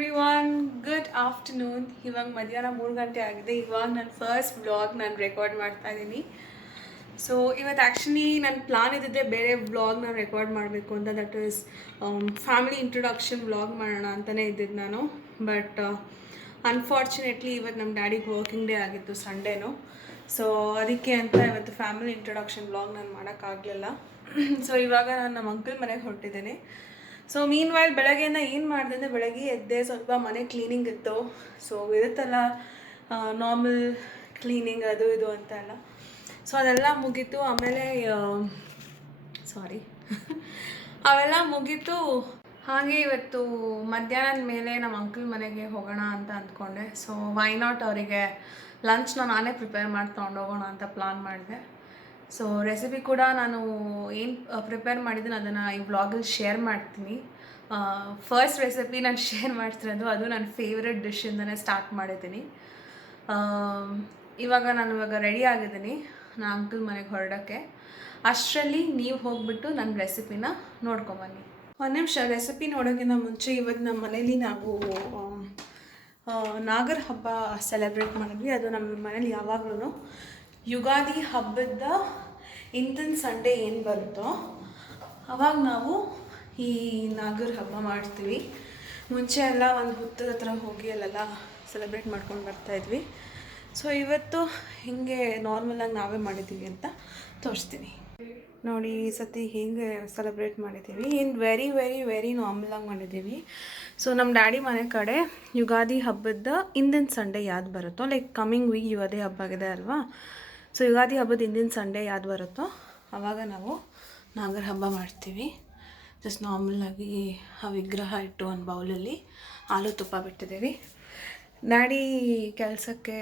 Everyone, good afternoon. ಇವಾಗ ಮಧ್ಯಾಹ್ನ 3 ಗಂಟೆ ಆಗಿದೆ. ಇವಾಗ ನನ್ನ ಫಸ್ಟ್ ವ್ಲಾಗ್ ನಾನು ರೆಕಾರ್ಡ್ ಮಾಡ್ತಾ ಇದ್ದೀನಿ. ಸೊ ಇವತ್ತು ಆ್ಯಕ್ಚುಲಿ ನನ್ನ ಪ್ಲಾನ್ ಇದ್ದಿದ್ದೆ ಬೇರೆ ವ್ಲಾಗ್ನ ರೆಕಾರ್ಡ್ ಮಾಡಬೇಕು ಅಂತ. That is family introduction vlog ಮಾಡೋಣ ಅಂತಲೇ ಇದ್ದಿದ್ದು ನಾನು. ಬಟ್ ಅನ್ಫಾರ್ಚುನೇಟ್ಲಿ ಇವತ್ತು ನಮ್ಮ ಡ್ಯಾಡಿಗೆ ವರ್ಕಿಂಗ್ ಡೇ ಆಗಿತ್ತು, ಸಂಡೇನು. ಸೊ ಅದಕ್ಕೆ ಅಂತ ಇವತ್ತು ಫ್ಯಾಮಿಲಿ ಇಂಟ್ರೊಡಕ್ಷನ್ ವ್ಲಾಗ್ ನಾನು ಮಾಡೋಕ್ಕಾಗಲಿಲ್ಲ. ಸೊ ಇವಾಗ ನಾನು ನಮ್ಮ ಅಂಕಲ್ ಮನೆಗೆ ಹೊರಟಿದ್ದೇನೆ. ಸೊ ಮೀನ್ ವೈಲ್ ಬೆಳಗ್ಗೆಯಿಂದ ಏನು ಮಾಡಿದೆ ಅಂದರೆ, ಬೆಳಗ್ಗೆ ಎದ್ದೆ, ಸ್ವಲ್ಪ ಮನೆ ಕ್ಲೀನಿಂಗ್ ಇತ್ತು. ಸೊ ಇರುತ್ತಲ್ಲ ನಾರ್ಮಲ್ ಕ್ಲೀನಿಂಗ್ ಅದು ಇದು ಅಂತ ಎಲ್ಲ. ಸೊ ಅದೆಲ್ಲ ಮುಗೀತು. ಆಮೇಲೆ ಅವೆಲ್ಲ ಮುಗೀತು. ಹಾಗೆ ಇವತ್ತು ಮಧ್ಯಾಹ್ನದ ಮೇಲೆ ನಮ್ಮ ಅಂಕಲ್ ಮನೆಗೆ ಹೋಗೋಣ ಅಂತ ಅಂದ್ಕೊಂಡೆ. ಸೊ ವೈ ನಾಟ್, ಅವರಿಗೆ ಲಂಚ್ನ ನಾನೇ ಪ್ರಿಪೇರ್ ಮಾಡಿ ತೊಗೊಂಡೋಗೋಣ ಅಂತ ಪ್ಲಾನ್ ಮಾಡಿದೆ. ಸೊ ರೆಸಿಪಿ ಕೂಡ ನಾನು ಏನು ಪ್ರಿಪೇರ್ ಮಾಡಿದ್ದೀನಿ ಅದನ್ನು ಈ ವ್ಲಾಗಲ್ಲಿ ಶೇರ್ ಮಾಡ್ತೀನಿ. ಫಸ್ಟ್ ರೆಸಿಪಿ ನಾನು ಶೇರ್ ಮಾಡ್ತಿರೋದು ಅದು ನನ್ನ ಫೇವ್ರೆಟ್ ಡಿಶ್ಶಿಂದನೇ ಸ್ಟಾರ್ಟ್ ಮಾಡಿದ್ದೀನಿ. ಇವಾಗ ರೆಡಿ ಆಗಿದ್ದೀನಿ ನಾನು ಅಂಕಲ್ ಮನೆಗೆ ಹೊರಡೋಕ್ಕೆ. ಅಷ್ಟರಲ್ಲಿ ನೀವು ಹೋಗ್ಬಿಟ್ಟು ನನ್ನ ರೆಸಿಪಿನ ನೋಡ್ಕೊಂಬನ್ನಿ. ಒಂದು ನಿಮಿಷ, ರೆಸಿಪಿ ನೋಡೋಕ್ಕಿಂತ ಮುಂಚೆ ಇವತ್ತು ನಮ್ಮ ಮನೇಲಿ ನಾವು ನಾಗರ ಹಬ್ಬ ಸೆಲೆಬ್ರೇಟ್ ಮಾಡಿದ್ವಿ. ಅದು ನಮ್ಮ ಮನೇಲಿ ಯಾವಾಗಲೂ ಯುಗಾದಿ ಹಬ್ಬದ ಇಂದಿನ ಸಂಡೇ ಏನು ಬರುತ್ತೋ ಅವಾಗ ನಾವು ಈ ನಾಗರ ಹಬ್ಬ ಮಾಡ್ತೀವಿ. ಮುಂಚೆ ಎಲ್ಲ ಒಂದು ಹುತ್ತದ ಹತ್ರ ಹೋಗಿ ಅಲ್ಲೆಲ್ಲ ಸೆಲೆಬ್ರೇಟ್ ಮಾಡ್ಕೊಂಡು ಬರ್ತಾಯಿದ್ವಿ. ಸೊ ಇವತ್ತು ಹೀಗೆ ನಾರ್ಮಲಾಗಿ ನಾವೇ ಮಾಡಿದ್ದೀವಿ ಅಂತ ತೋರಿಸ್ತೀನಿ ನೋಡಿ. ಈ ಸತಿ ಹೇಗೆ ಸೆಲೆಬ್ರೇಟ್ ಮಾಡಿದ್ದೀವಿ, ಏನು ವೆರಿ ವೆರಿ ವೆರಿ ನಾರ್ಮಲಾಗಿ ಮಾಡಿದ್ದೀವಿ. ಸೊ ನಮ್ಮ ಡ್ಯಾಡಿ ಮನೆ ಕಡೆ ಯುಗಾದಿ ಹಬ್ಬದ ಇಂದಿನ ಸಂಡೇ ಯಾವ್ದು ಬರುತ್ತೋ, ಲೈಕ್ ಕಮಿಂಗ್ ವೀಕ್ ಯುಗಾದಿ ಹಬ್ಬ ಆಗಿದೆ ಅಲ್ವಾ. ಸೊ ಯುಗಾದಿ ಹಬ್ಬದ ಇಂದಿನ ಸಂಡೇ ಯಾವ್ದು ಬರುತ್ತೋ ಆವಾಗ ನಾವು ನಾಗರ ಹಬ್ಬ ಮಾಡ್ತೀವಿ. ಜಸ್ಟ್ ನಾರ್ಮಲಾಗಿ ಆ ವಿಗ್ರಹ ಇಟ್ಟು ಒಂದು ಬೌಲಲ್ಲಿ ಹಾಲು ತುಪ್ಪ ಬಿಟ್ಟಿದ್ದೀವಿ. ಡ್ಯಾಡಿ ಕೆಲಸಕ್ಕೆ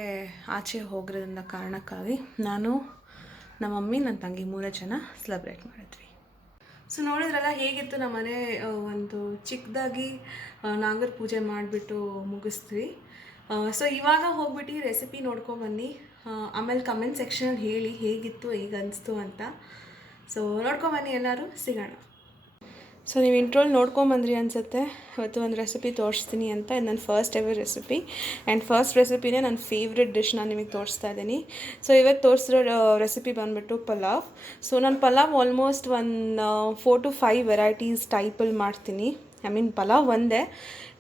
ಆಚೆ ಹೋಗಿರೋದ್ರಿಂದ ಕಾರಣಕ್ಕಾಗಿ ನಾನು, ನಮ್ಮ ಮಮ್ಮಿ, ನನ್ನ ತಂಗಿ 3 ಜನ ಸೆಲೆಬ್ರೇಟ್ ಮಾಡಿದ್ವಿ. ಸೊ ನೋಡಿದ್ರಲ್ಲ ಹೇಗಿತ್ತು ನಮ್ಮ ಮನೆ. ಒಂದು ಚಿಕ್ಕದಾಗಿ ನಾಗರ ಪೂಜೆ ಮಾಡಿಬಿಟ್ಟು ಮುಗಿಸ್ತೀವಿ. ಸೊ ಇವಾಗ ಹೋಗ್ಬಿಟ್ಟು ರೆಸಿಪಿ ನೋಡ್ಕೊಬನ್ನಿ. ಆಮೇಲೆ ಕಮೆಂಟ್ ಸೆಕ್ಷನಲ್ಲಿ ಹೇಳಿ ಹೇಗಿತ್ತು, ಈಗ ಅನಿಸ್ತು ಅಂತ. ಸೊ ನೋಡ್ಕೊಬನ್ನಿ, ಎಲ್ಲರೂ ಸಿಗೋಣ. ಸೊ ನೀವು ಇಂಟ್ರೋಲ್ ನೋಡ್ಕೊಂಬಂದ್ರಿ ಅನಿಸುತ್ತೆ. ಇವತ್ತು ಒಂದು ರೆಸಿಪಿ ತೋರಿಸ್ತೀನಿ ಅಂತ. ಇದು ನನ್ನ first ever recipe and first ರೆಸಿಪಿನೇ ನನ್ನ ಫೇವ್ರೆಟ್ ಡಿಶ್ ನಾನು ನಿಮಗೆ ತೋರಿಸ್ತಾ ಇದ್ದೀನಿ. ಸೊ ಇವತ್ತು ತೋರಿಸಿರೋ ರೆಸಿಪಿ ಬಂದುಬಿಟ್ಟು ಪಲಾವ್. ಸೊ ನಾನು ಪಲಾವ್ ಆಲ್ಮೋಸ್ಟ್ ಒಂದು 4 to 5 ವೆರೈಟೀಸ್ ಟೈಪಲ್ಲಿ ಮಾಡ್ತೀನಿ. ಐ ಮೀನ್ ಪಲಾವ್ ಒಂದೇ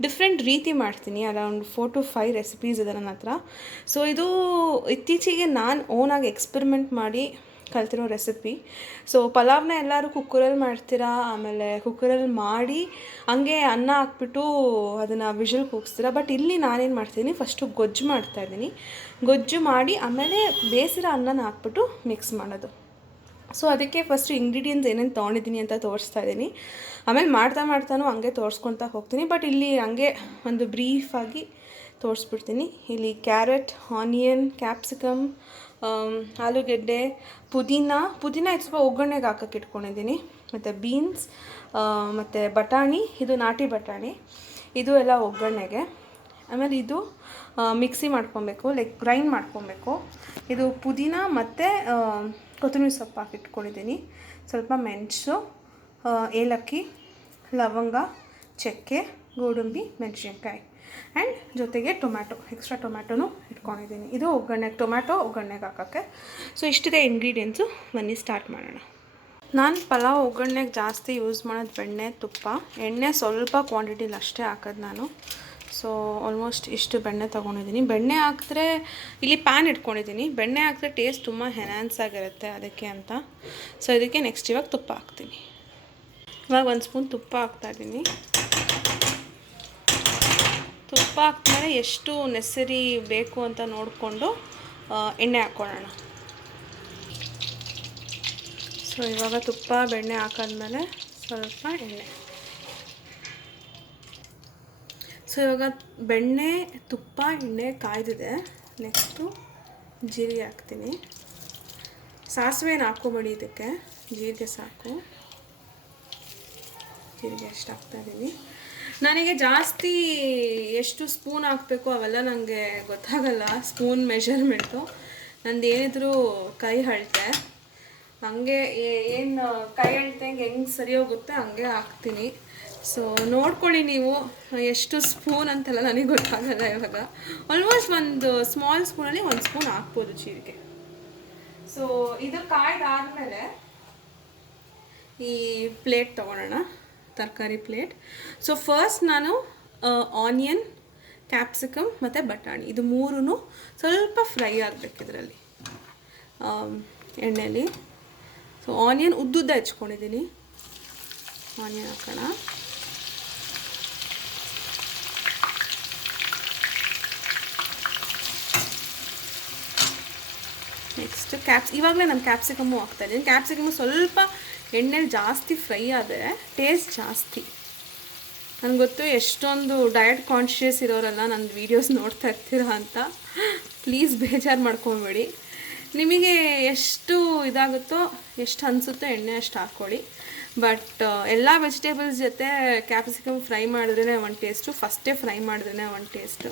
ಡಿಫ್ರೆಂಟ್ ರೀತಿ ಮಾಡ್ತೀನಿ. ಅರೌಂಡ್ 4 to 5 ರೆಸಿಪೀಸ್ ಇದೆ ನನ್ನ ಹತ್ರ. ಸೊ ಇದು ಇತ್ತೀಚೆಗೆ ನಾನು ಓನಾಗಿ ಎಕ್ಸ್ಪೆರಿಮೆಂಟ್ ಮಾಡಿ ಕಲ್ತಿರೋ ರೆಸಿಪಿ. ಸೊ ಪಲಾವ್ನ ಎಲ್ಲರೂ ಕುಕ್ಕರಲ್ಲಿ ಮಾಡ್ತೀರಾ, ಆಮೇಲೆ ಕುಕ್ಕರಲ್ಲಿ ಮಾಡಿ ಹಂಗೆ ಅನ್ನ ಹಾಕ್ಬಿಟ್ಟು ಅದನ್ನು ವಿಷಲ್ ಕೂಗಿಸ್ತೀರಾ. ಬಟ್ ಇಲ್ಲಿ ನಾನೇನು ಮಾಡ್ತೀನಿ, ಫಸ್ಟು ಗೊಜ್ಜು ಮಾಡ್ತಾಯಿದ್ದೀನಿ. ಗೊಜ್ಜು ಮಾಡಿ ಆಮೇಲೆ ಬೇಯಿಸಿರೋ ಅನ್ನನ ಹಾಕ್ಬಿಟ್ಟು ಮಿಕ್ಸ್ ಮಾಡೋದು. ಸೊ ಅದಕ್ಕೆ ಫಸ್ಟು ಇಂಗ್ರೀಡಿಯೆಂಟ್ಸ್ ಏನೇನು ತೊಗೊಂಡಿದ್ದೀನಿ ಅಂತ ತೋರಿಸ್ತಾ ಇದ್ದೀನಿ. ಆಮೇಲೆ ಮಾಡ್ತಾನೂ ಹಂಗೆ ತೋರಿಸ್ಕೊತಾ ಹೋಗ್ತೀನಿ. ಬಟ್ ಇಲ್ಲಿ ಹಂಗೆ ಒಂದು ಬ್ರೀಫಾಗಿ ತೋರಿಸ್ಬಿಡ್ತೀನಿ. ಇಲ್ಲಿ ಕ್ಯಾರೆಟ್, ಆನಿಯನ್, ಕ್ಯಾಪ್ಸಿಕಮ್, ಆಲೂಗೆಡ್ಡೆ, ಪುದೀನ ಇದು ಸ್ವಲ್ಪ ಒಗ್ಗರಣೆಗೆ ಹಾಕೋಕ್ಕೆ ಇಟ್ಕೊಂಡಿದ್ದೀನಿ. ಮತ್ತು ಬೀನ್ಸ್, ಮತ್ತು ಬಟಾಣಿ, ಇದು ನಾಟಿ ಬಟಾಣಿ, ಇದು ಎಲ್ಲ ಒಗ್ಗರಣೆಗೆ. ಆಮೇಲೆ ಇದು ಮಿಕ್ಸಿ ಮಾಡ್ಕೊಬೇಕು, ಲೈಕ್ ಗ್ರೈಂಡ್ ಮಾಡ್ಕೊಬೇಕು. ಇದು ಪುದೀನ ಮತ್ತು ಕೊತ್ತಂಬರಿ ಸೊಪ್ಪು ಹಾಕಿಟ್ಕೊಂಡಿದ್ದೀನಿ. ಸ್ವಲ್ಪ ಮೆಣಸು, ಏಲಕ್ಕಿ, ಲವಂಗ, ಚಕ್ಕೆ, ಗೋಡಂಬಿ, ಮೆಣಸಿನ್ಕಾಯಿ ಆ್ಯಂಡ್ ಜೊತೆಗೆ ಎಕ್ಸ್ಟ್ರಾ ಟೊಮ್ಯಾಟೊನೂ ಇಟ್ಕೊಂಡಿದ್ದೀನಿ. ಇದು ಟೊಮ್ಯಾಟೊ ಒಗ್ಗರಣೆಗೆ ಹಾಕೋಕ್ಕೆ. ಸೊ ಇಷ್ಟಿದೆ ಇಂಗ್ರೀಡಿಯೆಂಟ್ಸು. ಬನ್ನಿ ಸ್ಟಾರ್ಟ್ ಮಾಡೋಣ. ನಾನು ಪಲಾವ್ ಒಗ್ಗರಣೆಗೆ ಜಾಸ್ತಿ ಯೂಸ್ ಮಾಡೋದು ಬೆಣ್ಣೆ, ತುಪ್ಪ. ಎಣ್ಣೆ ಸ್ವಲ್ಪ ಕ್ವಾಂಟಿಟಿಲಿ ಅಷ್ಟೇ ಹಾಕೋದು ನಾನು. ಸೊ ಆಲ್ಮೋಸ್ಟ್ ಇಷ್ಟು ಬೆಣ್ಣೆ ತೊಗೊಂಡಿದ್ದೀನಿ. ಬೆಣ್ಣೆ ಹಾಕಿದ್ರೆ ಇಲ್ಲಿ ಪ್ಯಾನ್ ಇಟ್ಕೊಂಡಿದ್ದೀನಿ. ಬೆಣ್ಣೆ ಹಾಕಿದ್ರೆ ಟೇಸ್ಟ್ ತುಂಬ ಎನ್ಹಾನ್ಸ್ ಆಗಿರುತ್ತೆ, ಅದಕ್ಕೆ ಅಂತ. ಸೊ ಇದಕ್ಕೆ ನೆಕ್ಸ್ಟ್ ಇವಾಗ ತುಪ್ಪ ಹಾಕ್ತೀನಿ. ಇವಾಗ 1 ಸ್ಪೂನ್ ತುಪ್ಪ ಹಾಕ್ತಾಯಿದ್ದೀನಿ. ತುಪ್ಪ ಹಾಕ್ಮೇಲೆ ಎಷ್ಟು ನೆಸರಿ ಬೇಕು ಅಂತ ನೋಡಿಕೊಂಡು ಎಣ್ಣೆ ಹಾಕ್ಕೊಳ್ಳೋಣ. ಸೊ ಇವಾಗ ತುಪ್ಪ ಬೆಣ್ಣೆ ಹಾಕಾದ್ಮೇಲೆ ಸ್ವಲ್ಪ ಎಣ್ಣೆ. ಸೊ ಇವಾಗ ಬೆಣ್ಣೆ, ತುಪ್ಪ, ಎಣ್ಣೆ ಕಾಯ್ದಿದೆ. ನೆಕ್ಸ್ಟು ಜೀರಿಗೆ ಹಾಕ್ತೀನಿ. ಸಾಸಿವೆನ ಹಾಕ್ಕೊಬೇಡಿ ಇದಕ್ಕೆ, ಜೀರಿಗೆ ಸಾಕು. ಜೀರಿಗೆ ಎಷ್ಟು ಹಾಕ್ತಾಯಿದ್ದೀನಿ. ನನಗೆ ಜಾಸ್ತಿ ಎಷ್ಟು ಸ್ಪೂನ್ ಹಾಕಬೇಕು ಅವೆಲ್ಲ ನನಗೆ ಗೊತ್ತಾಗಲ್ಲ, ಸ್ಪೂನ್ ಮೆಷರ್ಮೆಂಟು. ನಂದು ಏನಿದ್ರು ಕೈ ಅಳತೆ, ಹಂಗೆ ಏನು ಕೈ ಅಳತೆ ಹೆಂಗೆ ಸರಿ ಹೋಗುತ್ತೆ ಹಂಗೆ ಹಾಕ್ತೀನಿ. ಸೊ ನೋಡ್ಕೊಳ್ಳಿ ನೀವು ಎಷ್ಟು ಸ್ಪೂನ್ ಅಂತೆಲ್ಲ ನನಗೆ ಗೊತ್ತಾಗಲ್ಲ ಇವಾಗ. ಆಲ್ಮೋಸ್ಟ್ ಒಂದು ಸ್ಮಾಲ್ ಸ್ಪೂನಲ್ಲಿ 1 ಸ್ಪೂನ್ ಹಾಕ್ಬೋದು ಜೀರಿಗೆ. ಸೊ ಇದು ಕಾಯ್ದಾದ್ಮೇಲೆ ಈ ಪ್ಲೇಟ್ ತೊಗೊಳೋಣ, ತರಕಾರಿ ಪ್ಲೇಟ್. ಸೊ ಫಸ್ಟ್ ನಾನು ಆನಿಯನ್, ಕ್ಯಾಪ್ಸಿಕಮ್ ಮತ್ತು ಬಟಾಣಿ ಇದು ಮೂರೂ ಸ್ವಲ್ಪ ಫ್ರೈ ಆಗಬೇಕು ಇದರಲ್ಲಿ ಎಣ್ಣೆಯಲ್ಲಿ. ಸೊ ಆನಿಯನ್ ಉದ್ದುದ್ದ ಹೆಚ್ಕೊಂಡಿದ್ದೀನಿ, ಆನಿಯನ್ ಹಾಕೋಣ. ನೆಕ್ಸ್ಟ್ ಇವಾಗಲೇ ನಾನು ಕ್ಯಾಪ್ಸಿಕಮ್ಮು ಹಾಕ್ತಾಯಿದ್ದೀನಿ. ಕ್ಯಾಪ್ಸಿಕಮ್ಮು ಸ್ವಲ್ಪ ಎಣ್ಣೆಲಿ ಜಾಸ್ತಿ ಫ್ರೈ ಆದರೆ ಟೇಸ್ಟ್ ಜಾಸ್ತಿ. ನನಗೆ ಗೊತ್ತು ಎಷ್ಟೊಂದು ಡಯಟ್ ಕಾನ್ಷಿಯಸ್ ಇರೋರೆಲ್ಲ ನನ್ನ ವೀಡಿಯೋಸ್ ನೋಡ್ತಾ ಇರ್ತೀರ ಅಂತ, ಪ್ಲೀಸ್ ಬೇಜಾರು ಮಾಡ್ಕೊಬೇಡಿ. ನಿಮಗೆ ಎಷ್ಟು ಇದಾಗುತ್ತೋ, ಎಷ್ಟು ಅನಿಸುತ್ತೋ ಎಣ್ಣೆ ಅಷ್ಟು ಹಾಕ್ಕೊಳ್ಳಿ. ಬಟ್ ಎಲ್ಲ ವೆಜಿಟೇಬಲ್ಸ್ ಜೊತೆ ಕ್ಯಾಪ್ಸಿಕಮ್ ಫ್ರೈ ಮಾಡಿದ್ರೇ ಒಂದು ಟೇಸ್ಟು, ಫಸ್ಟೇ ಫ್ರೈ ಮಾಡಿದ್ರೇ ಒಂದು ಟೇಸ್ಟು.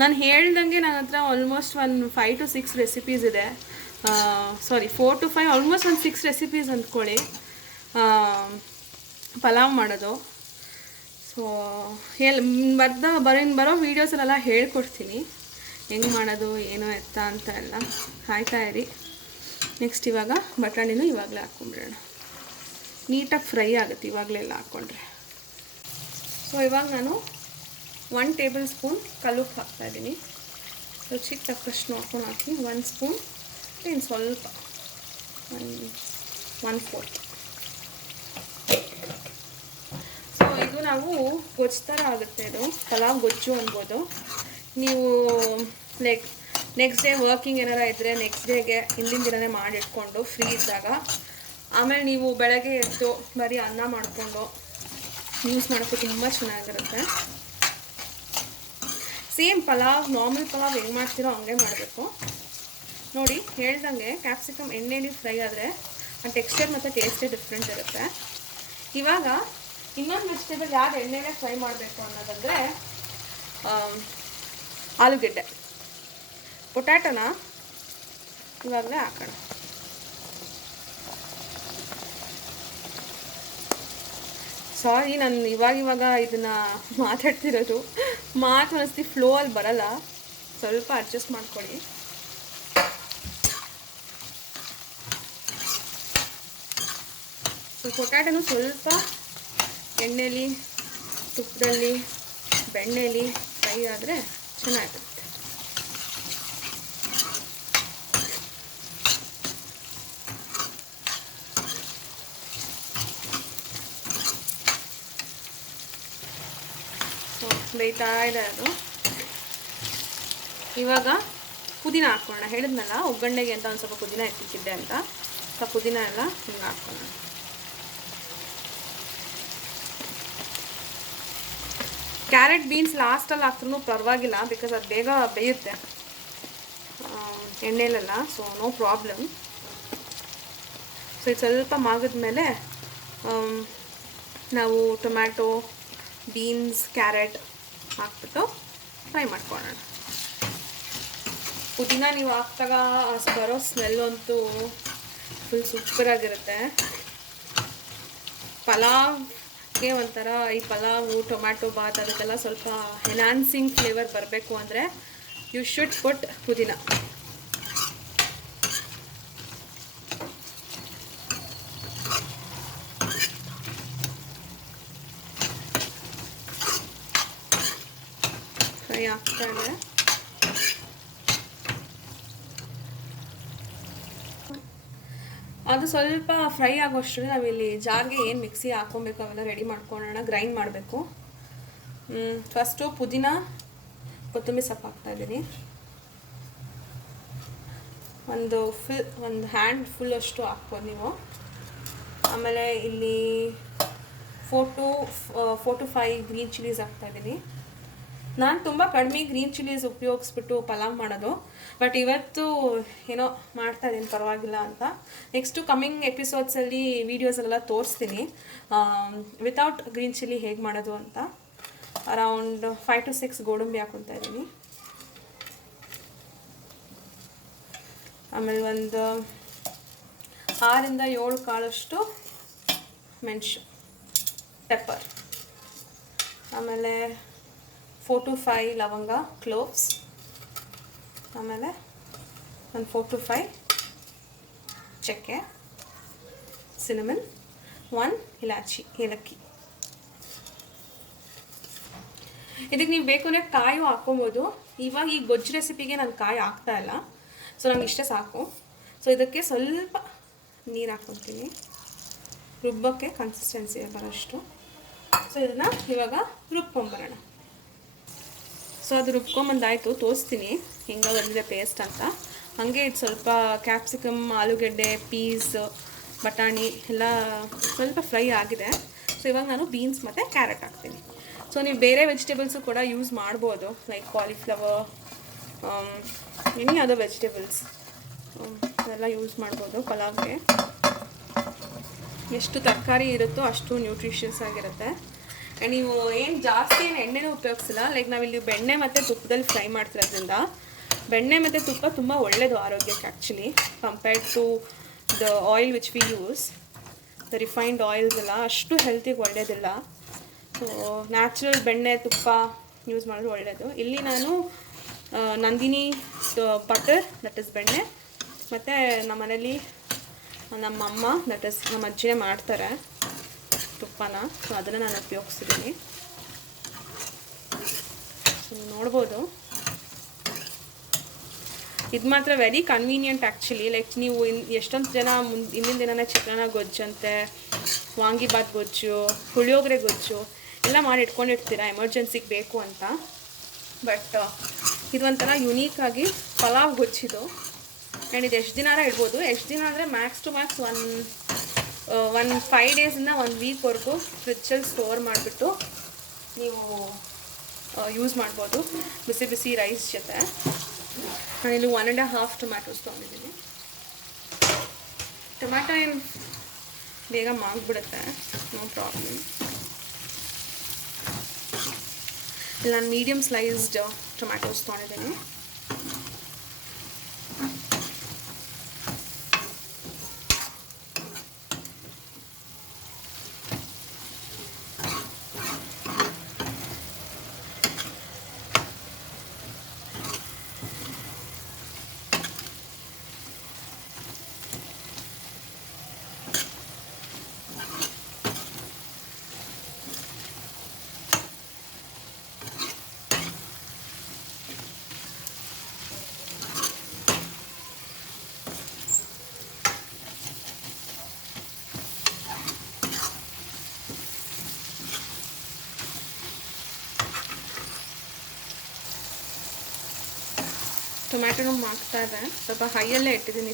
ನಾನು ಹೇಳ್ದಂಗೆ ನನ್ನ ಹತ್ರ ಆಲ್ಮೋಸ್ಟ್ ಒಂದು 5 to 6 ರೆಸಿಪೀಸ್ ಇದೆ. 4 to 5 ಆಲ್ಮೋಸ್ಟ್ ಒಂದು 6 ರೆಸಿಪೀಸ್ ಅಂದ್ಕೊಳ್ಳಿ ಪಲಾವ್ ಮಾಡೋದು. ಸೊ ಬರೋ ವೀಡಿಯೋಸಲ್ಲೆಲ್ಲ ಹೇಳ್ಕೊಡ್ತೀನಿ ಹೆಂಗೆ ಮಾಡೋದು ಏನು ಎತ್ತ ಅಂತ ಎಲ್ಲ, ಕಾಯ್ತಾ ಇರಿ. ನೆಕ್ಸ್ಟ್ ಇವಾಗ ಬಟಾಣಿನೂ ಇವಾಗಲೇ ಹಾಕ್ಕೊಂಬಿಡೋಣ, ನೀಟಾಗಿ ಫ್ರೈ ಆಗುತ್ತೆ ಇವಾಗಲೆಲ್ಲ ಹಾಕ್ಕೊಂಡ್ರೆ. ಸೊ ಇವಾಗ ನಾನು 1 ಟೇಬಲ್ ಸ್ಪೂನ್ ಕಲ್ಲುಪ್ಪು ಹಾಕ್ತಾಯಿದ್ದೀನಿ. ರುಚಿಗೆ ತಕ್ಕಷ್ಟು ನೋಡ್ಕೊಂಡು ಹಾಕಿ. 1 ಸ್ಪೂನ್ ಇನ್ನು ಸ್ವಲ್ಪ 1/4. ಸೊ ಇದು ನಾವು ಗೊಜ್ಜು ಥರ ಆಗುತ್ತೆ, ಇದು ಪಲಾವ್ ಗೊಜ್ಜು ಅನ್ಬೋದು. ನೀವು ಲೈಕ್ ನೆಕ್ಸ್ಟ್ ಡೇ ವರ್ಕಿಂಗ್ ಏನಾರ ಇದ್ದರೆ ನೆಕ್ಸ್ಟ್ ಡೇಗೆ ಹಿಂದಿನ ದಿನವೇ ಮಾಡಿಟ್ಕೊಂಡು ಫ್ರೀ ಇದ್ದಾಗ ಆಮೇಲೆ ನೀವು ಬೆಳಗ್ಗೆ ಎದ್ದು ಬರೀ ಅನ್ನ ಮಾಡಿಕೊಂಡು ಯೂಸ್ ಮಾಡೋಕ್ಕೆ ತುಂಬ ಚೆನ್ನಾಗಿರುತ್ತೆ. ಸೇಮ್ ಪಲಾವ್, ನಾರ್ಮಲ್ ಪಲಾವ್ ಹೆಂಗೆ ಮಾಡ್ತೀರೋ ಹಂಗೆ ಮಾಡಬೇಕು. ನೋಡಿ ಹೇಳ್ದಂಗೆ ಕ್ಯಾಪ್ಸಿಕಮ್ ಎಣ್ಣೆಲಿ ಫ್ರೈ ಆದರೆ ಆ ಟೆಕ್ಸ್ಚರ್ ಮತ್ತು ಟೇಸ್ಟೇ ಡಿಫ್ರೆಂಟ್ ಇರುತ್ತೆ. ಇವಾಗ ಇನ್ನೊಂದು ವೆಜಿಟೇಬಲ್ ಯಾವ್ದು ಎಣ್ಣೆನೇ ಫ್ರೈ ಮಾಡಬೇಕು ಅನ್ನೋದಂದರೆ ಆಲೂಗೆಡ್ಡೆ, ಪೊಟ್ಯಾಟೋನ ಇವಾಗಲೇ ಹಾಕೋಣ. ಸಾರಿ, ನಾನು ಇವಾಗ ಇದನ್ನು ಮಾತಾಡ್ತಿರೋದು ಮಾತು ಅನಿಸ್ತಿ ಫ್ಲೋ ಅಲ್ಲಿ ಬರಲ್ಲ, ಸ್ವಲ್ಪ ಅಡ್ಜಸ್ಟ್ ಮಾಡ್ಕೊಳ್ಳಿ. ಸೊ ಪೊಟ್ಯಾಟೋನು ಸ್ವಲ್ಪ ಎಣ್ಣೆಲಿ, ತುಪ್ಪದಲ್ಲಿ, ಬೆಣ್ಣೆಲಿ ಫ್ರೈ ಆದರೆ ಚೆನ್ನಾಗಿರುತ್ತೆ. ಸೊ ಬೇಯ್ತಾ ಇದೆ ಅದು. ಇವಾಗ ಪುದೀನ ಹಾಕ್ಕೊಳ್ಳೋಣ. ಹೇಳಿದ್ನಲ್ಲ ಒಗ್ಗರಣೆಗೆ ಅಂತ ಒಂದು ಸ್ವಲ್ಪ ಪುದೀನ ಎತ್ತಿಕ್ಕಿದ್ದೆ ಅಂತ. ಸ್ವಲ್ಪ ಪುದೀನ ಎಲ್ಲ ಹಿಂಗೆ ಹಾಕ್ಕೊಳ್ಳೋಣ. ಕ್ಯಾರೆಟ್ ಬೀನ್ಸ್ ಲಾಸ್ಟಲ್ಲಿ ಹಾಕ್ದ್ರೂ ಪರವಾಗಿಲ್ಲ, ಬಿಕಾಸ್ ಅದು ಬೇಗ ಬೇಯುತ್ತೆ ಎಣ್ಣೆಲೆಲ್ಲ. So no problem. ಸೊ ಇದು ಸ್ವಲ್ಪ ಮಾಗಿದ್ಮೇಲೆ ನಾವು ಟೊಮ್ಯಾಟೊ, ಬೀನ್ಸ್, ಕ್ಯಾರೆಟ್ ಹಾಕ್ಬಿಟ್ಟು ಫ್ರೈ ಮಾಡ್ಕೊಳ್ಳೋಣ. ಪುದೀನ ನೀವು ಹಾಕ್ದಾಗ ಬರೋ ಸ್ಮೆಲ್ ಅಂತೂ ಫುಲ್ ಸೂಪರಾಗಿರುತ್ತೆ. ಪಲಾವ್ಗೆ ಒಂಥರ ಈ ಪಲಾವು, ಟೊಮ್ಯಾಟೊ ಬಾತ್ ಅದಕ್ಕೆಲ್ಲ ಸ್ವಲ್ಪ ಎನ್ಹಾನ್ಸಿಂಗ್ ಫ್ಲೇವರ್ ಬರಬೇಕು ಅಂದರೆ ಯು ಶುಡ್ ಪುಟ್ ಪುದೀನ. ಫ್ರೈ ಆಗ್ತಾ ಇದೆ. ಅದು ಸ್ವಲ್ಪ ಫ್ರೈ ಆಗೋಷ್ಟು ನಾವಿಲ್ಲಿ ಜಾರ್ಗೆ ಏನು ಮಿಕ್ಸಿ ಹಾಕ್ಕೊಬೇಕು ಅವೆಲ್ಲ ರೆಡಿ ಮಾಡ್ಕೊಳ್ಳೋಣ, ಗ್ರೈಂಡ್ ಮಾಡಬೇಕು. ಫಸ್ಟು ಪುದೀನ, ಕೊತ್ತಂಬರಿ ಸೊಪ್ಪು ಹಾಕ್ತಾಯಿದ್ದೀನಿ. ಒಂದು ಹ್ಯಾಂಡ್ ಫುಲ್ ಅಷ್ಟು ಹಾಕ್ಬೋದು ನೀವು. ಆಮೇಲೆ ಇಲ್ಲಿ 4 to 5 ಗ್ರೀನ್ ಚಿಲ್ಲೀಸ್ ಹಾಕ್ತಾಯಿದ್ದೀನಿ. ನಾನು ತುಂಬ ಕಡಿಮೆ ಗ್ರೀನ್ ಚಿಲ್ಲೀಸ್ ಉಪಯೋಗಿಸ್ಬಿಟ್ಟು ಪಲಾವ್ ಮಾಡೋದು, ಬಟ್ ಇವತ್ತು ಏನೋ ಮಾಡ್ತಾಯಿದ್ದೀನಿ ಪರವಾಗಿಲ್ಲ ಅಂತ. ನೆಕ್ಸ್ಟು ಕಮ್ಮಿಂಗ್ ಎಪಿಸೋಡ್ಸಲ್ಲಿ ವೀಡಿಯೋಸಲ್ಲೆಲ್ಲ ತೋರಿಸ್ತೀನಿ ವಿತೌಟ್ ಗ್ರೀನ್ ಚಿಲ್ಲಿ ಹೇಗೆ ಮಾಡೋದು ಅಂತ. ಅರೌಂಡ್ 5 to 6 ಗೋಡಂಬಿ ಹಾಕ್ಕೊತಾ ಇದ್ದೀನಿ. ಆಮೇಲೆ ಒಂದು 6 to 7 ಕಾಳಷ್ಟು ಮೆಣಸು, ಪೆಪ್ಪರ್. ಆಮೇಲೆ 4 to 5 ಲವಂಗ ಕ್ಲೋವ್ಸ್, ಆಮೇಲೆ ಒಂದು 4 to 5 ಚಕ್ಕೆ, ಸಿನಮನ್, 1 ಏಲಕ್ಕಿ. ಇದಕ್ಕೆ ನೀವು ಬೇಕು ಅಂದರೆ ಕಾಯಿ ಹಾಕ್ಕೊಬೋದು. ಇವಾಗ ಈ ಗೊಜ್ಜು ರೆಸಿಪಿಗೆ ನಾನು ಕಾಯಿ ಹಾಕ್ತಾ ಇಲ್ಲ, ಸೊ ನಂಗೆ ಇಷ್ಟೇ ಸಾಕು. ಸೊ ಇದಕ್ಕೆ ಸ್ವಲ್ಪ ನೀರು ಹಾಕ್ಕೊತೀನಿ, ರುಬ್ಬಕ್ಕೆ ಕನ್ಸಿಸ್ಟೆನ್ಸಿ ಬರೋಷ್ಟು. ಸೊ ಇದನ್ನು ಇವಾಗ ರುಬ್ಕೊಂಬರೋಣ. ಸೊ ಅದು ರುಬ್ಕೊಂಬಂದಾಯಿತು, ತೋರಿಸ್ತೀನಿ ಹೆಂಗೆ ಬಂದಿದೆ ಪೇಸ್ಟ್ ಅಂತ. ಹಾಗೆ ಇದು ಸ್ವಲ್ಪ ಕ್ಯಾಪ್ಸಿಕಮ್, ಆಲೂಗೆಡ್ಡೆ, ಪೀಸ್, ಬಟಾಣಿ ಎಲ್ಲ ಸ್ವಲ್ಪ ಫ್ರೈ ಆಗಿದೆ. ಸೊ ಇವಾಗ ನಾನು ಬೀನ್ಸ್ ಮತ್ತು ಕ್ಯಾರೆಟ್ ಹಾಕ್ತೀನಿ. ಸೊ ನೀವು ಬೇರೆ ವೆಜಿಟೇಬಲ್ಸು ಕೂಡ ಯೂಸ್ ಮಾಡ್ಬೋದು, like cauliflower, any other vegetables ಅದೆಲ್ಲ ಯೂಸ್ ಮಾಡ್ಬೋದು ಪಲಾವ್ಗೆ. ಎಷ್ಟು ತರಕಾರಿ ಇರುತ್ತೋ ಅಷ್ಟು ನ್ಯೂಟ್ರಿಷಿಯಸ್ ಆಗಿರುತ್ತೆ. ಆ್ಯಂಡ್ ನೀವು ಏನು ಜಾಸ್ತಿ ಏನು ಎಣ್ಣೆನೂ ಉಪಯೋಗಿಸಿಲ್ಲ, ಲೈಕ್ ನಾವಿಲ್ಲಿ ಬೆಣ್ಣೆ ಮತ್ತು ತುಪ್ಪದಲ್ಲಿ ಫ್ರೈ ಮಾಡ್ತಿರೋದ್ರಿಂದ ಬೆಣ್ಣೆ ಮತ್ತು ತುಪ್ಪ ತುಂಬ ಒಳ್ಳೆಯದು ಆರೋಗ್ಯಕ್ಕೆ actually, compared to the oil which we use. The refined oils ಎಲ್ಲ ಅಷ್ಟು ಹೆಲ್ತಿಗೆ ಒಳ್ಳೆಯದಿಲ್ಲ. ಸೊ ನ್ಯಾಚುರಲ್ ಬೆಣ್ಣೆ ತುಪ್ಪ ಯೂಸ್ ಮಾಡೋದು ಒಳ್ಳೆಯದು. ಇಲ್ಲಿ ನಾನು ನಂದಿನಿ ಬಟರ್, ದಟ್ ಇಸ್ ಬೆಣ್ಣೆ, ಮತ್ತು ನಮ್ಮ ಮನೇಲಿ ನಮ್ಮಮ್ಮ, ದಟ್ ಇಸ್ ನಮ್ಮ ಅಜ್ಜಿನೇ ಮಾಡ್ತಾರೆ ತುಪ್ಪನ, ಸೊ ಅದನ್ನು ನಾನು ಉಪಯೋಗಿಸ್ತಿದ್ದೀನಿ. ಸೊ ನೋಡ್ಬೋದು, ಇದು ಮಾತ್ರ ವೆರಿ ಕನ್ವೀನಿಯೆಂಟ್ ಆ್ಯಕ್ಚುಲಿ. ಲೈಕ್ ನೀವು ಎಷ್ಟೊಂದು ಜನ ಹಿಂದಿನ ದಿನನೇ ಚಿತ್ರಾನ್ನ ಗೊಜ್ಜಂತೆ, ವಾಂಗಿಬಾತ್ ಗೊಜ್ಜು, ಪುಳಿಯೋಗರೆ ಗೊಜ್ಜು ಎಲ್ಲ ಮಾಡಿ ಇಟ್ಕೊಂಡಿರ್ತೀರ ಎಮರ್ಜೆನ್ಸಿಗೆ ಬೇಕು ಅಂತ. ಬಟ್ ಇದು ಒಂಥರ ಯುನೀಕಾಗಿ ಪಲಾವ್ ಗೊಜ್ಜಿದು. ಆ್ಯಂಡ್ ಇದು ಎಷ್ಟು ದಿನಾರ ಇಡ್ಬೋದು. ಎಷ್ಟು ದಿನ ಅಂದರೆ ಮ್ಯಾಕ್ಸ್ ಟು ಮ್ಯಾಕ್ಸ್ ಒಂದು 5 ಡೇಸಿಂದ 1 ವೀಕ್ವರೆಗೂ ಫ್ರಿಜ್ಜಲ್ಲಿ ಸ್ಟೋರ್ ಮಾಡಿಬಿಟ್ಟು ನೀವು ಯೂಸ್ ಮಾಡ್ಬೋದು ಬಿಸಿ ಬಿಸಿ ರೈಸ್ ಜೊತೆ. ನಾನಿಲ್ಲಿ 1.5 ಟೊಮ್ಯಾಟೋಸ್ ತೊಗೊಂಡಿದ್ದೀನಿ. ಟೊಮ್ಯಾಟೊ ಏನು ಬೇಗ ಮಾಗ್ಬಿಡುತ್ತೆ, ನೋ ಪ್ರಾಬ್ಲಮ್. ಇಲ್ಲಿ ನಾನು ಮೀಡಿಯಮ್ ಸ್ಲೈಸ್ಡ್ ಟೊಮ್ಯಾಟೋಸ್ ತೊಗೊಂಡಿದ್ದೀನಿ. ಟೊಮ್ಯಾಟೊನು ಮಾಡ್ತಾ ಇದೆ, ಸ್ವಲ್ಪ ಹೈಯಲ್ಲೇ ಇಟ್ಟಿದ್ದೀನಿ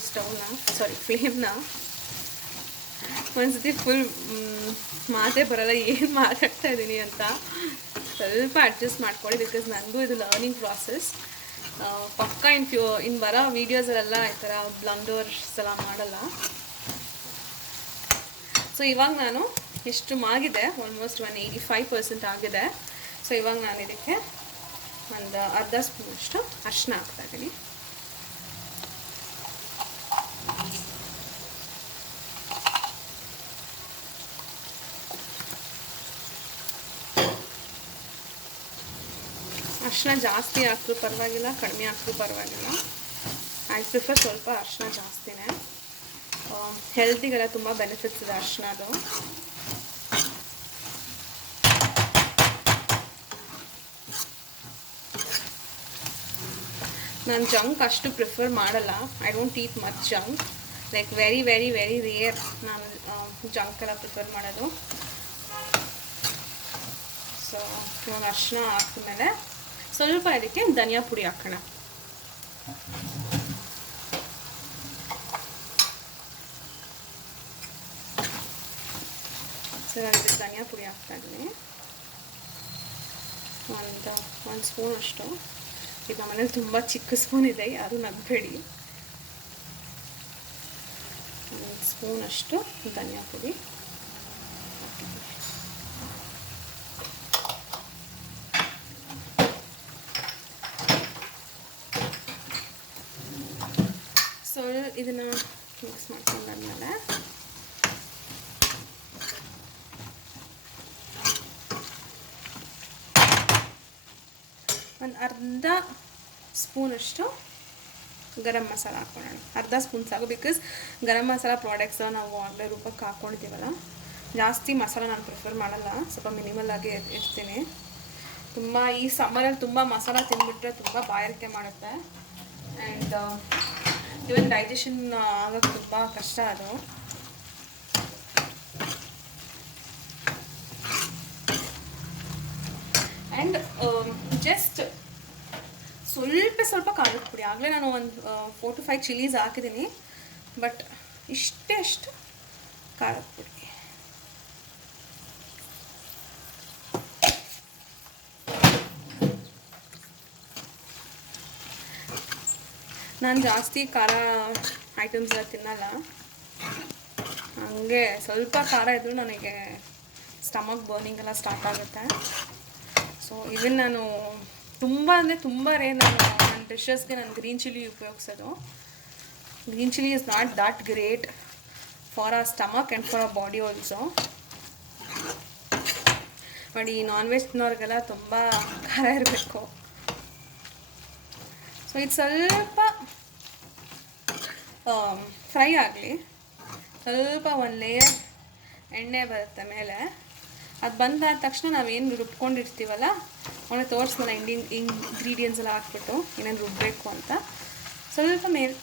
ಫ್ಲೇಮ್ನ. ಒಂದ್ಸತಿ ಫುಲ್ ಮಾತೇ ಬರಲ್ಲ ಏನು ಮಾತಾಡ್ತಾ ಇದ್ದೀನಿ ಅಂತ, ಸ್ವಲ್ಪ ಅಡ್ಜಸ್ಟ್ ಮಾಡ್ಕೊಳ್ಳಿ. ಬಿಕಾಸ್ ನನಗೂ ಇದು ಲರ್ನಿಂಗ್ ಪ್ರಾಸೆಸ್. ಪಕ್ಕ ಇನ್ನು ಬರೋ ವೀಡಿಯೋಸಲ್ಲೆಲ್ಲ ಈ ಥರ ಬ್ಲಂಡರ್ಸ್ ಎಲ್ಲ ಮಾಡಲ್ಲ. ಸೊ ಇವಾಗ ನಾನು ಎಷ್ಟು ಮಾಗಿದೆ, ಆಲ್ಮೋಸ್ಟ್ 185% ಆಗಿದೆ. ಸೊ ಇವಾಗ ನಾನು ಇದಕ್ಕೆ ಒಂದು ಅರ್ಧ ಸ್ಪೂನಷ್ಟು ಅರಿಶಿನ ಹಾಕ್ತಾಯಿದ್ದೀನಿ. ಅರಿಶಿನ ಜಾಸ್ತಿ ಹಾಕಿದ್ರೂ ಪರವಾಗಿಲ್ಲ, ಕಡಿಮೆ ಹಾಕಿದ್ರೂ ಪರವಾಗಿಲ್ಲ. ಐ ಪ್ರಿಫರ್ ಸ್ವಲ್ಪ ಅರಿಶಿನ ಜಾಸ್ತಿನೇ. ಹೆಲ್ತಿಗೆಲ್ಲ ತುಂಬ ಬೆನಿಫಿಟ್ಸ್ ಇದೆ ಅರಿಶಿನದು. ನಾನು ಜಂಕ್ ಅಷ್ಟು ಪ್ರಿಫರ್ ಮಾಡಲ್ಲ. I don't eat much junk, like very very very rare ನಾನು ಜಂಕ್ ಎಲ್ಲ ಪ್ರಿಫರ್ ಮಾಡೋದು. ಸೊ ಇವಾಗ ಅರಿಶಿನ ಹಾಕಿದ್ಮೇಲೆ ಸ್ವಲ್ಪ ಇದಕ್ಕೆ ಧನಿಯಾ ಪುಡಿ ಹಾಕೋಣ. ಸೊ ಇದಕ್ಕೆ ಧನಿಯಾ ಪುಡಿ ಹಾಕ್ತಾ ಇದ್ದೀನಿ, ಒಂದು ಸ್ಪೂನ್ ಅಷ್ಟು. ಈಗ ಮನೇಲಿ ತುಂಬ ಚಿಕ್ಕ ಸ್ಪೂನ್ ಇದೆ, ಯಾರೂ ನಗಬೇಡಿ. 1 ಸ್ಪೂನ್ ಅಷ್ಟು ಧನಿಯಾ ಪುಡಿ. ಸೊ ಇದನ್ನು ಮಿಕ್ಸ್ ಮಾಡ್ಕೊಂಡಾದ್ಮೇಲೆ ಒಂದು ಅರ್ಧ ಸ್ಪೂನಷ್ಟು ಗರಂ ಮಸಾಲ ಹಾಕ್ಕೊಳ್ಳೋಣ. ಅರ್ಧ ಸ್ಪೂನ್ ಸಾಕು, ಬಿಕಾಸ್ ಗರಂ ಮಸಾಲ ಪ್ರಾಡಕ್ಟ್ಸ್ ನಾವು ಆಗಲೇ ರೂಪಕ್ಕೆ ಹಾಕ್ಕೊಂಡಿದ್ದೀವಲ್ಲ. ಜಾಸ್ತಿ ಮಸಾಲ ನಾನು ಪ್ರಿಫರ್ ಮಾಡಲ್ಲ, ಸ್ವಲ್ಪ ಮಿನಿಮಲ್ ಆಗಿ ಇರ್ತೀನಿ. ತುಂಬ ಈ ಸಮ್ಮರಲ್ಲಿ ತುಂಬ ಮಸಾಲ ತಿಂದುಬಿಟ್ರೆ ತುಂಬ ಬಾಯಾರಿಕೆ ಮಾಡುತ್ತೆ, ಆ್ಯಂಡ್ ಇವನ್ ಡೈಜೆಷನ್ ಆಗೋಕ್ಕೆ ತುಂಬ ಕಷ್ಟ ಅದು. ಆ್ಯಂಡ್ ಜಸ್ಟ್ ಸ್ವಲ್ಪ ಖಾರದ ಪುಡಿ. ಆಗಲೇ ನಾನು ಒಂದು 4 to 5 ಚಿಲ್ಲೀಸ್ ಹಾಕಿದ್ದೀನಿ, ಬಟ್ ಅಷ್ಟು ಖಾರದ ಪುಡಿ. ನಾನು ಜಾಸ್ತಿ ಖಾರ ಐಟಮ್ಸ್ ಎಲ್ಲ ತಿನ್ನಲ್ಲ, ಹಾಗೆ ಸ್ವಲ್ಪ ಖಾರ ಇದ್ದರೂ ನನಗೆ ಸ್ಟಮಕ್ ಬರ್ನಿಂಗ್ ಎಲ್ಲ ಸ್ಟಾರ್ಟ್ ಆಗುತ್ತೆ. ಸೊ ಇವನ್ ನಾನು ತುಂಬ ಅಂದರೆ ತುಂಬ ನಾನು ನನ್ನ ಡಿಶಸ್ಗೆ ನಾನು ಗ್ರೀನ್ ಚಿಲ್ಲಿ ಉಪಯೋಗಿಸೋದು. Green chilli is not that great for our stomach and for our body also. But ಈ ನಾನ್ ವೆಜ್ ತಿನ್ನೋರಿಗೆಲ್ಲ ತುಂಬ ಖಾರ ಇರಬೇಕು. ಸೊ ಇದು ಸ್ವಲ್ಪ ಫ್ರೈ ಆಗಲಿ, ಸ್ವಲ್ಪ ಒಂದು ಲೇಯರ್ ಎಣ್ಣೆ ಬರುತ್ತೆ ಮೇಲೆ. ಅದು ಬಂದಾದ ತಕ್ಷಣ ನಾವೇನು ರುಬ್ಕೊಂಡಿರ್ತೀವಲ್ಲ ಅವನ್ನ ತೋರಿಸ್ತಾನೆ ಇಂಗ್ರೀಡಿಯೆಂಟ್ಸ್ ಎಲ್ಲ ಹಾಕ್ಬಿಟ್ಟು ಏನೇನು ರುಬ್ಬಬೇಕು ಅಂತ. ಸ್ವಲ್ಪ ಮೇಲೆ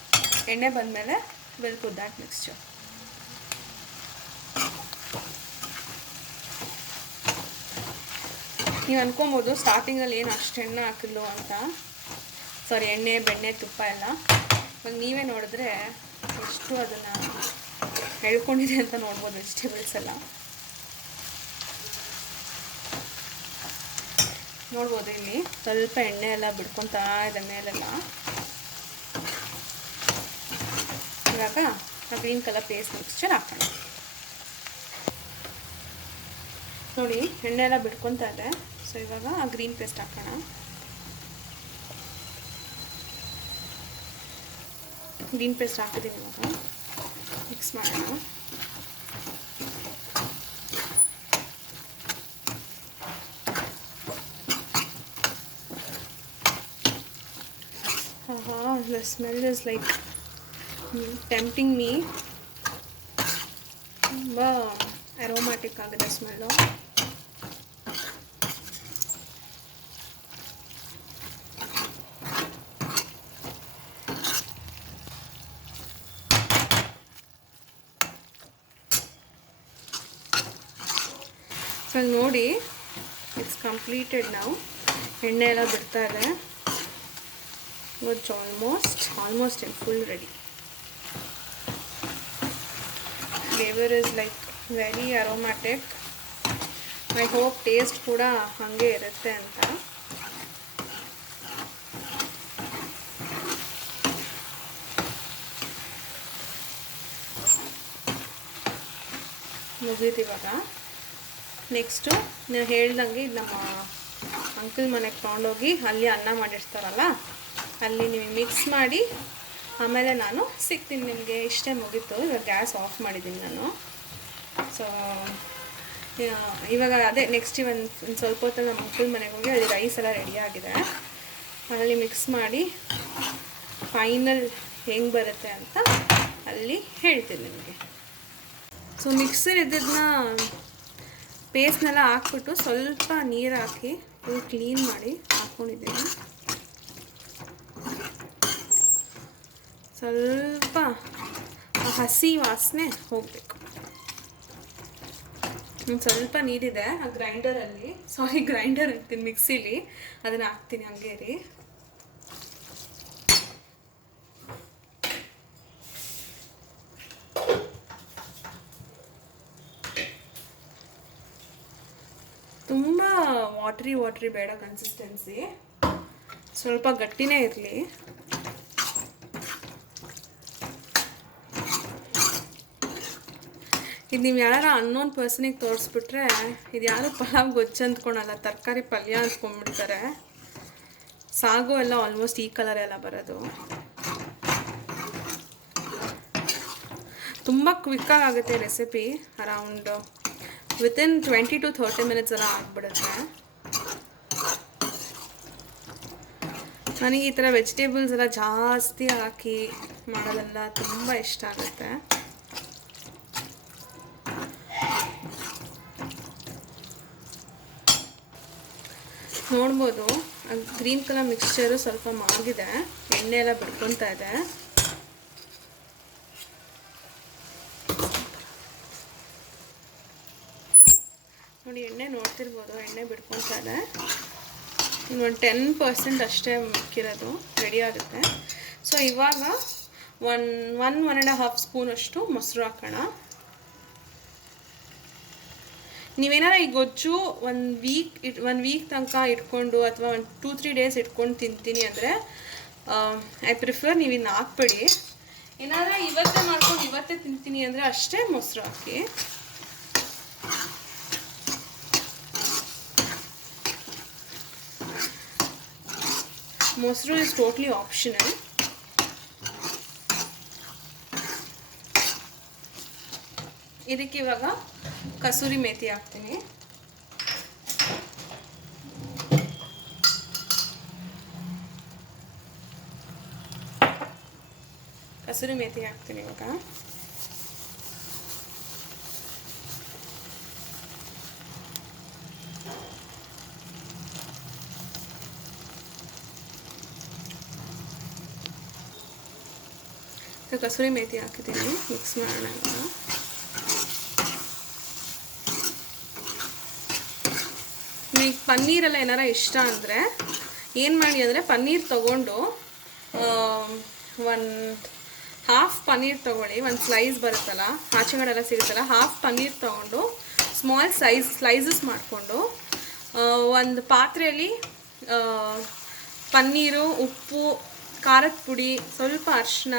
ಎಣ್ಣೆ ಬಂದಮೇಲೆ ವಿಲ್ ಪುಟ್ ದ್ಯಾಟ್ ಮಿಕ್ಸ್ಚರ್. ನೀವು ಅನ್ಕೊಬೋದು ಸ್ಟಾರ್ಟಿಂಗಲ್ಲಿ ಏನು ಅಷ್ಟು ಎಣ್ಣೆ ಹಾಕಿಲ್ಲ ಅಂತ. ಸಾರಿ, ಎಣ್ಣೆ ಬೆಣ್ಣೆ ತುಪ್ಪ ಎಲ್ಲ. ಇವಾಗ ನೀವೇ ನೋಡಿದ್ರೆ ಎಷ್ಟು ಅದನ್ನು ಹೇಳ್ಕೊಂಡಿದೆ ಅಂತ ನೋಡ್ಬೋದು ವೆಜಿಟೇಬಲ್ಸ್ ಎಲ್ಲ. ನೋಡ್ಬೋದು ಇಲ್ಲಿ ಸ್ವಲ್ಪ ಎಣ್ಣೆ ಎಲ್ಲ ಬಿಡ್ಕೊತಾ ಇದೆ ಮೇಲೆಲ್ಲ. ಇವಾಗ ಆ ಗ್ರೀನ್ ಕಲರ್ ಪೇಸ್ಟ್ ಮಿಕ್ಸ್ಚರ್ ಹಾಕೋಣ. ನೋಡಿ ಎಣ್ಣೆ ಎಲ್ಲ ಬಿಡ್ಕೊತಾ ಇದೆ. ಸೊ ಇವಾಗ ಆ ಗ್ರೀನ್ ಪೇಸ್ಟ್ ಹಾಕೋಣ. ಗ್ರೀನ್ ಪೇಸ್ಟ್ ಹಾಕಿದ್ದೀನಿ, ಇವಾಗ ಮಿಕ್ಸ್ ಮಾಡೋಣ. The smell is like tempting me. ತುಂಬ ಅರೋಮ್ಯಾಟಿಕ್ ಆಗಿದೆ ಸ್ಮೆಲ್ಲು. ಸೊ ನೋಡಿ, ಇಟ್ಸ್ ಕಂಪ್ಲೀಟೆಡ್. ನಾವು ಎಣ್ಣೆ ಎಲ್ಲ ಬಿಡ್ತಾ ಇದೆ. It's almost in full ready. Flavour is like very aromatic. I hope taste ಕೂಡ ಹಾಗೆ ಇರುತ್ತೆ ಅಂತ. ಮುಗೀತು ಇವಾಗ. ನೆಕ್ಸ್ಟು ನೀವು ಹೇಳ್ದಂಗೆ ಇದು ನಮ್ಮ ಅಂಕಲ್ ಮನೆಗೆ ತೊಗೊಂಡೋಗಿ ಅಲ್ಲಿ ಅನ್ನ ಮಾಡಿರ್ತಾರಲ್ಲ, ಅಲ್ಲಿ ನೀವು ಮಿಕ್ಸ್ ಮಾಡಿ ಆಮೇಲೆ ನಾನು ಸಿಗ್ತೀನಿ ನಿಮಗೆ. ಇಷ್ಟೇ ಮುಗೀತು. ಇವಾಗ ಗ್ಯಾಸ್ ಆಫ್ ಮಾಡಿದ್ದೀನಿ ನಾನು. ಸೊ ಇವಾಗ ಅದೇ ನೆಕ್ಸ್ಟ್ ಒಂದು ಸ್ವಲ್ಪ ಹೊತ್ತಲ್ಲಿ ನಮ್ಮ ಅಂಕಲ್ ಮನೆಗೆ ಹೋಗಿ ಅಲ್ಲಿ ರೈಸ್ ಎಲ್ಲ ರೆಡಿ ಆಗಿದೆ, ಅಲ್ಲಿ ಮಿಕ್ಸ್ ಮಾಡಿ ಫೈನಲ್ ಹೆಂಗೆ ಬರುತ್ತೆ ಅಂತ ಅಲ್ಲಿ ಹೇಳ್ತೀನಿ ನಿಮಗೆ. ಸೊ ಮಿಕ್ಸರ್ ಇದ್ದದನ್ನ ಪೇಸ್ಟ್ನೆಲ್ಲ ಹಾಕ್ಬಿಟ್ಟು ಸ್ವಲ್ಪ ನೀರು ಹಾಕಿ ಫುಲ್ ಕ್ಲೀನ್ ಮಾಡಿ ಹಾಕ್ಕೊಂಡಿದ್ದೀನಿ. ಸ್ವಲ್ಪ ಹಸಿ ವಾಸನೆ ಹೋಗಬೇಕು. ಒಂದು ಸ್ವಲ್ಪ ನೀರಿದೆ ಆ ಗ್ರೈಂಡರಲ್ಲಿ, ಗ್ರೈಂಡರ್ ಅಂತೀನಿ, ಮಿಕ್ಸಿಲಿ, ಅದನ್ನು ಹಾಕ್ತೀನಿ ಹಂಗೆ ರೀ. ತುಂಬ ವಾಟ್ರಿ ಬೇಡ ಕನ್ಸಿಸ್ಟೆನ್ಸಿ, ಸ್ವಲ್ಪ ಗಟ್ಟಿನೇ ಇರಲಿ. ಇದು ನೀವು ಯಾರು ಅನ್ನೋನ್ ಪರ್ಸನಿಗೆ ತೋರಿಸ್ಬಿಟ್ರೆ ಇದು ಯಾರು ಪಲಾವ್ ಗೊಜ್ಜು ಅಂದ್ಕೊಳಲ್ಲ, ತರಕಾರಿ ಪಲ್ಯ ಅಂದ್ಕೊಂಡ್ಬಿಡ್ತಾರೆ. ಸಾಗು ಎಲ್ಲ ಆಲ್ಮೋಸ್ಟ್ ಈ ಕಲರ್ ಎಲ್ಲ ಬರೋದು. ತುಂಬ ಕ್ವಿಕ್ಕಾಗಿ ಆಗುತ್ತೆ recipe. Around within 20 to 30 minutes ಎಲ್ಲ ಆಗಿಬಿಡುತ್ತೆ. ನನಗೆ ಈ ಥರ ವೆಜಿಟೇಬಲ್ಸ್ ಎಲ್ಲ ಜಾಸ್ತಿ ಹಾಕಿ ಮಾಡೋದೆಲ್ಲ ತುಂಬ ಇಷ್ಟ ಆಗುತ್ತೆ. ನೋಡ್ಬೋದು ಗ್ರೀನ್ ಕಲರ್ ಮಿಕ್ಸ್ಚರು ಸ್ವಲ್ಪ ಮಾಗಿದೆ, ಎಣ್ಣೆ ಎಲ್ಲ ಬಿಡ್ಕೊತಾ ಇದೆ. ನೋಡಿ ಎಣ್ಣೆ ನೋಡ್ತಿರ್ಬೋದು, ಎಣ್ಣೆ ಬಿಡ್ಕೊತಾ ಇದೆ. ಇನ್ನೊಂದು 10% ಅಷ್ಟೇ ಮಿಕ್ಕಿರೋದು ರೆಡಿ ಆಗುತ್ತೆ. ಸೊ ಇವಾಗ 1.5 ಸ್ಪೂನಷ್ಟು ಮೊಸರು ಹಾಕೋಣ. ನೀವೇನಾರ ಈ ಗೊಜ್ಜು ಒಂದು ವೀಕ್ ತನಕ ಇಟ್ಕೊಂಡು ಅಥವಾ ಒಂದು 2-3 ಡೇಸ್ ಇಟ್ಕೊಂಡು ತಿಂತೀನಿ ಅಂದರೆ ಐ ಪ್ರಿಫರ್ ನೀವು ಇನ್ನು ಹಾಕ್ಬೇಡಿ. ಏನಾದರೆ ಇವತ್ತೇ ಮಾಡ್ಕೊಂಡು ಇವತ್ತೇ ತಿಂತೀನಿ ಅಂದರೆ ಅಷ್ಟೇ ಮೊಸರು ಹಾಕಿ. ಮೊಸರು ಇಸ್ ಟೋಟ್ಲಿ ಆಪ್ಷನಲ್. ಇದಕ್ಕೆ ಇವಾಗ ಕಸೂರಿ ಮೇಥಿ ಹಾಕ್ತೀನಿ. ಕಸೂರಿ ಮೇಥಿ ಹಾಕ್ತೀನಿ ಇವಾಗ. ಕಸೂರಿ ಮೇಥಿ ಹಾಕಿದ್ದೀನಿ, ಮಿಕ್ಸ್ ಮಾಡೋಣ. ಈಗ ಪನ್ನೀರೆಲ್ಲ ಏನಾರ ಇಷ್ಟ ಅಂದರೆ ಏನು ಮಾಡಿ ಅಂದರೆ ಪನ್ನೀರ್ ತೊಗೊಂಡು ಒಂದು ಹಾಫ್ ಪನ್ನೀರ್ ತೊಗೊಳ್ಳಿ. ಒಂದು ಸ್ಲೈಸ್ ಬರುತ್ತಲ್ಲ, ಆಚೆಗಡೆಲ್ಲ ಸಿಗುತ್ತಲ್ಲ, ಹಾಫ್ ಪನ್ನೀರ್ ತೊಗೊಂಡು ಸ್ಮಾಲ್ ಸ್ಲೈಸಸ್ ಮಾಡಿಕೊಂಡು ಒಂದು ಪಾತ್ರೆಯಲ್ಲಿ ಪನ್ನೀರು, ಉಪ್ಪು, ಖಾರದ ಪುಡಿ, ಸ್ವಲ್ಪ ಅರಿಶಿನ,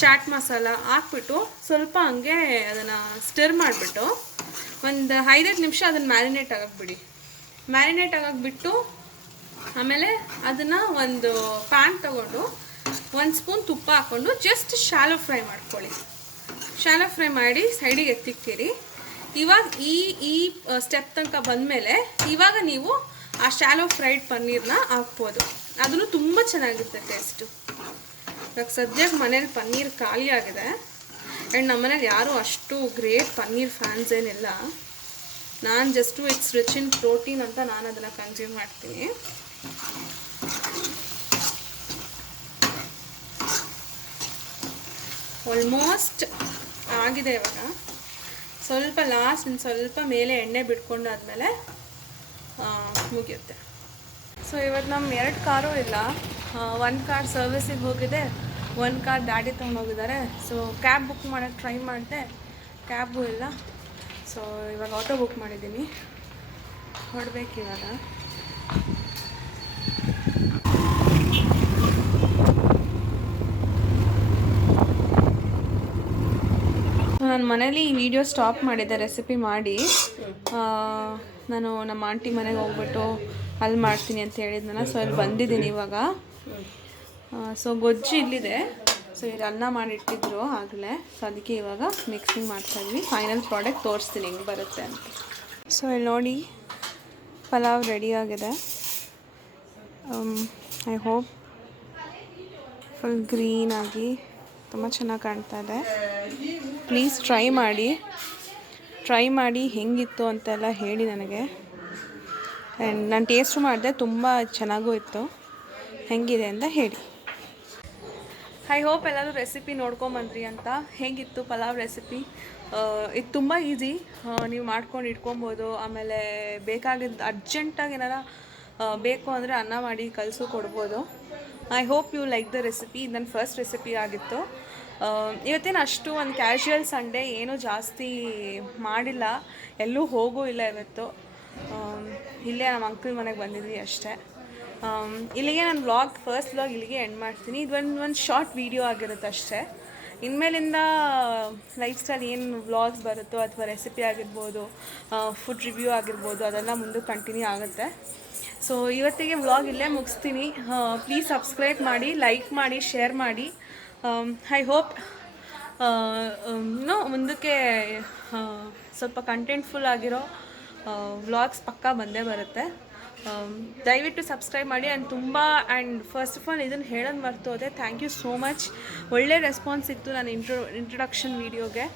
ಚಾಟ್ ಮಸಾಲ ಹಾಕ್ಬಿಟ್ಟು ಸ್ವಲ್ಪ ಹಂಗೆ ಅದನ್ನು ಸ್ಟಿರ್ ಮಾಡಿಬಿಟ್ಟು ಒಂದು 5-10 ನಿಮಿಷ ಅದನ್ನು ಮ್ಯಾರಿನೇಟ್ ಆಗೋಕ್ಬಿಡಿ. ಮ್ಯಾರಿನೇಟ್ ಆಗೋಕ್ಬಿಟ್ಟು ಆಮೇಲೆ ಅದನ್ನು ಒಂದು ಪ್ಯಾನ್ ತೊಗೊಂಡು 1 ಸ್ಪೂನ್ ತುಪ್ಪ ಹಾಕ್ಕೊಂಡು ಜಸ್ಟ್ ಶಾಲೋ ಫ್ರೈ ಮಾಡ್ಕೊಳ್ಳಿ. ಶಾಲೋ ಫ್ರೈ ಮಾಡಿ ಸೈಡಿಗೆ ಎತ್ತಿಕ್ತೀರಿ. ಇವಾಗ ಈ ಸ್ಟೆಪ್ ತನಕ ಬಂದಮೇಲೆ ಇವಾಗ ನೀವು ಆ ಶಾಲೋ ಫ್ರೈಡ್ ಪನ್ನೀರ್ನ ಹಾಕ್ಬೋದು. ಅದನ್ನು ತುಂಬ ಚೆನ್ನಾಗಿರುತ್ತೆ ಟೇಸ್ಟು. ಇವಾಗ ಸದ್ಯಕ್ಕೆ ಮನೇಲಿ ಪನ್ನೀರ್ ಖಾಲಿ ಆಗಿದೆ. ಆ್ಯಂಡ್ ನಮ್ಮನೇಲಿ ಯಾರೂ ಅಷ್ಟು ಗ್ರೇಟ್ ಪನ್ನೀರ್ ಫ್ಯಾನ್ಸ್ ಏನಿಲ್ಲ. ನಾನು just it's rich in protein ಅಂತ ನಾನು ಅದನ್ನು ಕನ್ಸ್ಯೂಮ್ ಮಾಡ್ತೀನಿ. ಆಲ್ಮೋಸ್ಟ್ ಆಗಿದೆ. ಇವಾಗ ಸ್ವಲ್ಪ ಇನ್ನು ಸ್ವಲ್ಪ ಮೇಲೆ ಎಣ್ಣೆ ಬಿಟ್ಕೊಂಡಾದ್ಮೇಲೆ ಮುಗಿಯುತ್ತೆ. ಸೊ ಇವತ್ತು ನಮ್ಮ 2 ಕಾರೂ ಇಲ್ಲ. 1 ಕಾರ್ ಸರ್ವಿಸಿಗೆ ಹೋಗಿದೆ, 1 ಕಾರ್ ಡ್ಯಾಡಿ ತೊಗೊಂಡೋಗಿದ್ದಾರೆ. ಸೊ ಕ್ಯಾಬ್ ಬುಕ್ ಮಾಡೋಕ್ಕೆ ಟ್ರೈ ಮಾಡಿದೆ, ಕ್ಯಾಬು ಇಲ್ಲ. ಸೊ ಇವಾಗ ಆಟೋ ಬುಕ್ ಮಾಡಿದ್ದೀನಿ, ಹೊರಡ್ಬೇಕಿವಾಗ. ನಾನು ಮನೇಲಿ ಈ ವಿಡಿಯೋ ಸ್ಟಾಪ್ ಮಾಡಿದ್ದೆ ರೆಸಿಪಿ ಮಾಡಿ. ನಾನು ನಮ್ಮ ಆಂಟಿ ಮನೆಗೆ ಹೋಗ್ಬಿಟ್ಟು ಅಲ್ಲಿ ಮಾಡ್ತೀನಿ ಅಂತ ಹೇಳಿದ್ನಲ್ಲ. ಸೊ ಇಲ್ಲಿ ಬಂದಿದ್ದೀನಿ ಇವಾಗ. ಸೊ ಗೊಜ್ಜು ಇಲ್ಲಿದೆ. ಸೊ ಇದು ಅನ್ನ ಮಾಡಿಟ್ಟಿದ್ರು ಆಗಲೇ. ಸೊ ಅದಕ್ಕೆ ಇವಾಗ ಮಿಕ್ಸಿಂಗ್ ಮಾಡ್ತಾಯಿದ್ವಿ. ಫೈನಲ್ ಪ್ರಾಡಕ್ಟ್ ತೋರಿಸ್ತೀನಿ ಹೆಂಗೆ ಬರುತ್ತೆ ಅಂತ. ಸೊ ಇಲ್ಲಿ ನೋಡಿ ಪಲಾವ್ ರೆಡಿಯಾಗಿದೆ. ಐ ಹೋಪ್ ಫುಲ್ ಗ್ರೀನಾಗಿ ತುಂಬ ಚೆನ್ನಾಗಿ ಕಾಣ್ತಾ ಇದೆ. ಪ್ಲೀಸ್ ಟ್ರೈ ಮಾಡಿ ಹೆಂಗಿತ್ತು ಅಂತೆಲ್ಲ ಹೇಳಿ ನನಗೆ. ಆ್ಯಂಡ್ ನಾನು ಟೇಸ್ಟು ಮಾಡಿದೆ, ತುಂಬ ಚೆನ್ನಾಗೂ ಇತ್ತು. ಹೆಂಗಿದೆ ಅಂತ ಹೇಳಿ. ಐ ಹೋಪ್ ಎಲ್ಲರೂ ರೆಸಿಪಿ ನೋಡ್ಕೊಂಬಂದ್ರಿ ಅಂತ. ಹೇಗಿತ್ತು ಪಲಾವ್ ರೆಸಿಪಿ? ಇದು ತುಂಬ ಈಸಿ, ನೀವು ಮಾಡ್ಕೊಂಡು ಇಟ್ಕೊಬೋದು. ಆಮೇಲೆ ಬೇಕಾಗಿದ್ದು ಅರ್ಜೆಂಟಾಗಿ ಏನಾರ ಬೇಕು ಅಂದರೆ ಅನ್ನ ಮಾಡಿ ಕಲಸು ಕೊಡ್ಬೋದು. I hope you like the recipe. ಇದು ನನ್ನ ಫಸ್ಟ್ ರೆಸಿಪಿ ಆಗಿತ್ತು. ಇವತ್ತೇನು ಅಷ್ಟು ಒಂದು ಕ್ಯಾಶುಯಲ್ ಸಂಡೇ, ಏನೂ ಜಾಸ್ತಿ ಮಾಡಿಲ್ಲ, ಎಲ್ಲೂ ಹೋಗೂ ಇಲ್ಲ ಇವತ್ತು. ಇಲ್ಲೇ ನಮ್ಮ ಅಂಕಲ್ ಮನೆಗೆ ಬಂದಿದ್ವಿ ಅಷ್ಟೇ. ಇಲ್ಲಿಗೆ ನಾನು ಫಸ್ಟ್ ವ್ಲಾಗ್ ಇಲ್ಲಿಗೆ ಎಂಡ್ ಮಾಡ್ತೀನಿ. ಇದು ಒಂದು ಶಾರ್ಟ್ ವೀಡಿಯೋ ಆಗಿರುತ್ತೆ ಅಷ್ಟೇ. ಇನ್ಮೇಲಿಂದ ಲೈಫ್ ಸ್ಟೈಲ್ ಏನು ವ್ಲಾಗ್ಸ್ ಬರುತ್ತೋ ಅಥವಾ ರೆಸಿಪಿ ಆಗಿರ್ಬೋದು, ಫುಡ್ ರಿವ್ಯೂ ಆಗಿರ್ಬೋದು, ಅದೆಲ್ಲ ಮುಂದೆ ಕಂಟಿನ್ಯೂ ಆಗುತ್ತೆ. ಸೊ ಇವತ್ತಿಗೆ ವ್ಲಾಗ್ ಇಲ್ಲೇ ಮುಗಿಸ್ತೀನಿ. ಪ್ಲೀಸ್ ಸಬ್ಸ್ಕ್ರೈಬ್ ಮಾಡಿ, ಲೈಕ್ ಮಾಡಿ, ಶೇರ್ ಮಾಡಿ. ಐ ಹೋಪ್ ಮುಂದಕ್ಕೆ ಸ್ವಲ್ಪ ಕಂಟೆಂಟ್ಫುಲ್ ಆಗಿರೋ ವ್ಲಾಗ್ಸ್ ಪಕ್ಕಾ ಬಂದೇ ಬರುತ್ತೆ. ದಯವಿಟ್ಟು ಸಬ್ಸ್ಕ್ರೈಬ್ ಮಾಡಿ. ಆ್ಯಂಡ್ ಫಸ್ಟ್ ಆಫ್ ಆಲ್ ಇದನ್ನು ಹೇಳೋದು ಮರ್ತೋದೆ, ಥ್ಯಾಂಕ್ ಯು ಸೋ ಮಚ್. ಒಳ್ಳೆ ರೆಸ್ಪಾನ್ಸ್ ಇತ್ತು ನಾನು ಇಂಟ್ರೊಡಕ್ಷನ್ ವೀಡಿಯೋಗೆ.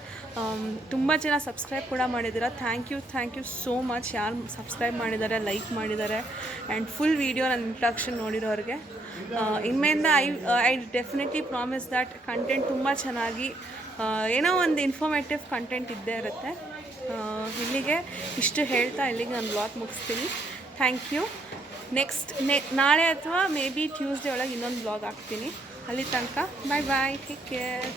ತುಂಬ ಜನ ಸಬ್ಸ್ಕ್ರೈಬ್ ಕೂಡ ಮಾಡಿದ್ದೀರಾ. Thank you so much. ಯಾರು ಸಬ್ಸ್ಕ್ರೈಬ್ ಮಾಡಿದ್ದಾರೆ, ಲೈಕ್ ಮಾಡಿದ್ದಾರೆ, ಆ್ಯಂಡ್ ಫುಲ್ ವೀಡಿಯೋ ನನ್ನ ಇಂಟ್ರೊಡಕ್ಷನ್ ನೋಡಿರೋರಿಗೆ. ಇನ್ಮೇಲಿಂದ I definitely promise that content ತುಂಬ ಚೆನ್ನಾಗಿ ಏನೋ ಒಂದು ಇನ್ಫಾರ್ಮೇಟಿವ್ ಕಂಟೆಂಟ್ ಇದ್ದೇ ಇರುತ್ತೆ. ಇಲ್ಲಿಗೆ ಇಷ್ಟು ಹೇಳ್ತಾ ಇಲ್ಲಿಗೆ ನಾನು ಬ್ಲಾಗ್ ಮುಗಿಸ್ತೀನಿ. Thank you. ನಾಳೆ ಅಥವಾ ಮೇ ಬಿ ಟ್ಯೂಸ್ಡೇ ಒಳಗೆ ಇನ್ನೊಂದು ಬ್ಲಾಗ್ ಹಾಕ್ತೀನಿ. ಅಲ್ಲಿ ತನಕ ಬಾಯ್, ಟೇಕ್ ಕೇರ್.